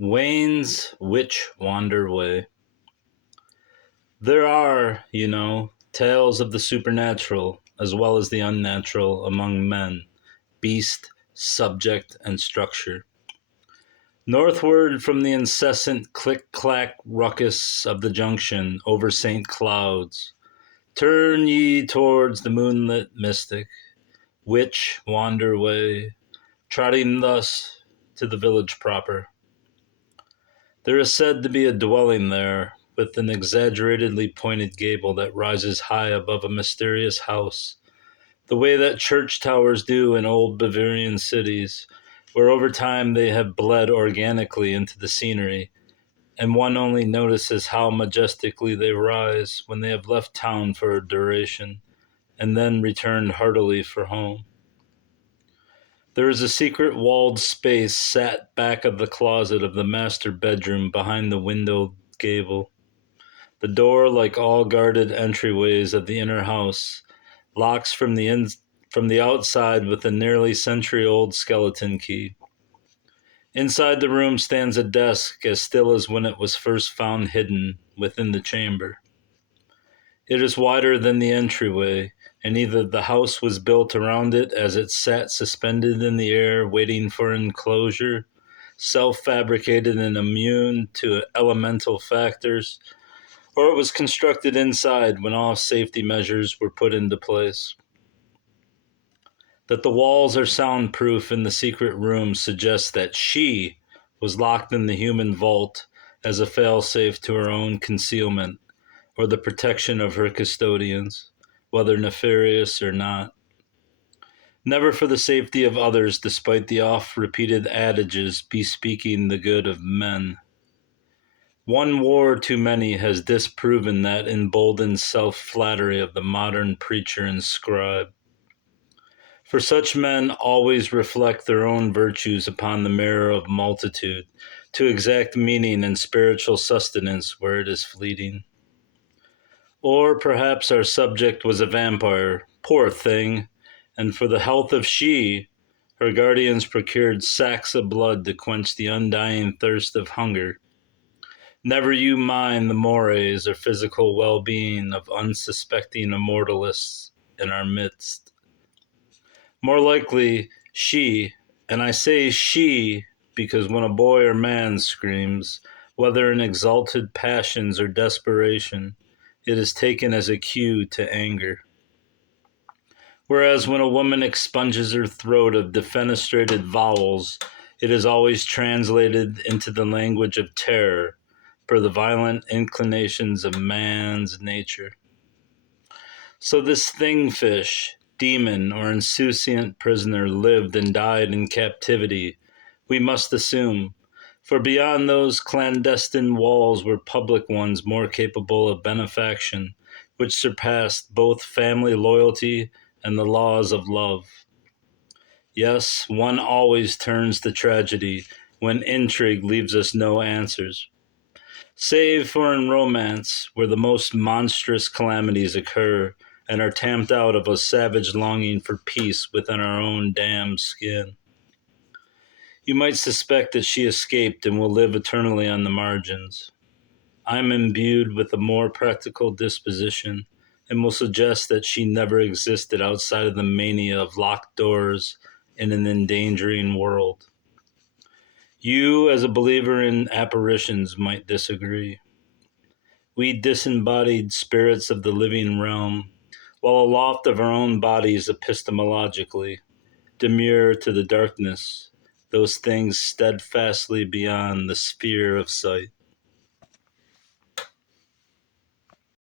Wayne's Witch Wander Way. There are, tales of the supernatural as well as the unnatural among men, beast, subject, and structure. Northward from the incessant click clack ruckus of the junction over St. Cloud's, turn ye towards the moonlit mystic, witch wander way, trotting thus to the village proper. There is said to be a dwelling there, with an exaggeratedly pointed gable that rises high above a mysterious house, the way that church towers do in old Bavarian cities, where over time they have bled organically into the scenery, and one only notices how majestically they rise when they have left town for a duration, and then returned heartily for home. There is a secret walled space sat back of the closet of the master bedroom behind the windowed gable. The door, like all guarded entryways of the inner house, locks from the outside with a nearly century-old skeleton key. Inside the room stands a desk as still as when it was first found hidden within the chamber. It is wider than the entryway, and either the house was built around it as it sat suspended in the air waiting for enclosure, self-fabricated and immune to elemental factors, or it was constructed inside when all safety measures were put into place. That the walls are soundproof in the secret room suggests that she was locked in the human vault as a failsafe to her own concealment, or the protection of her custodians, whether nefarious or not. Never for the safety of others, despite the oft-repeated adages bespeaking the good of men. One war too many has disproven that emboldened self-flattery of the modern preacher and scribe. For such men always reflect their own virtues upon the mirror of multitude, to exact meaning and spiritual sustenance where it is fleeting. Or perhaps our subject was a vampire, poor thing, and for the health of she, her guardians procured sacks of blood to quench the undying thirst of hunger. Never you mind the mores or physical well-being of unsuspecting immortalists in our midst. More likely, she, and I say she because when a boy or man screams, whether in exalted passions or desperation, it is taken as a cue to anger. Whereas when a woman expunges her throat of defenestrated vowels, it is always translated into the language of terror, per the violent inclinations of man's nature. So this thingfish, demon, or insouciant prisoner lived and died in captivity, we must assume, for beyond those clandestine walls were public ones more capable of benefaction, which surpassed both family loyalty and the laws of love. Yes, one always turns to tragedy when intrigue leaves us no answers, save for in romance, where the most monstrous calamities occur and are tamped out of a savage longing for peace within our own damned skin. You might suspect that she escaped and will live eternally on the margins. I am imbued with a more practical disposition and will suggest that she never existed outside of the mania of locked doors in an endangering world. You, as a believer in apparitions, might disagree. We disembodied spirits of the living realm, while aloft of our own bodies epistemologically, demure to the darkness, those things steadfastly beyond the sphere of sight.